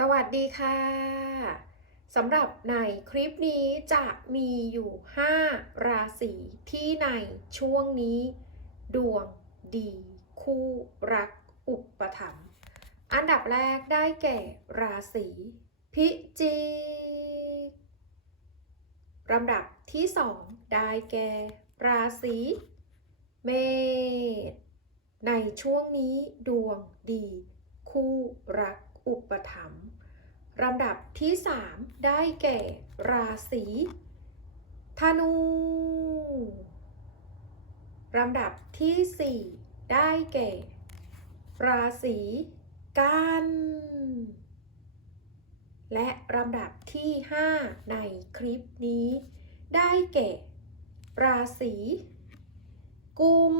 สวัสดีค่ะสำหรับในคลิปนี้จะมีอยู่ 5 ราศีที่ในช่วงนี้ ดวงดีคู่รักอุปถัมภ์อันดับแรกได้แก่ราศีพิจิกลำดับที่ 2 ได้แก่ ราศีเมษในช่วงนี้ดวงดี คู่รัก อุปถัมภ์ลำดับที่ 3 ได้แก่ ราศีธนู ลำดับที่ 4 ได้แก่ ราศีกันและลำดับที่ 5 ในคลิปนี้ ได้แก่ ราศีกุม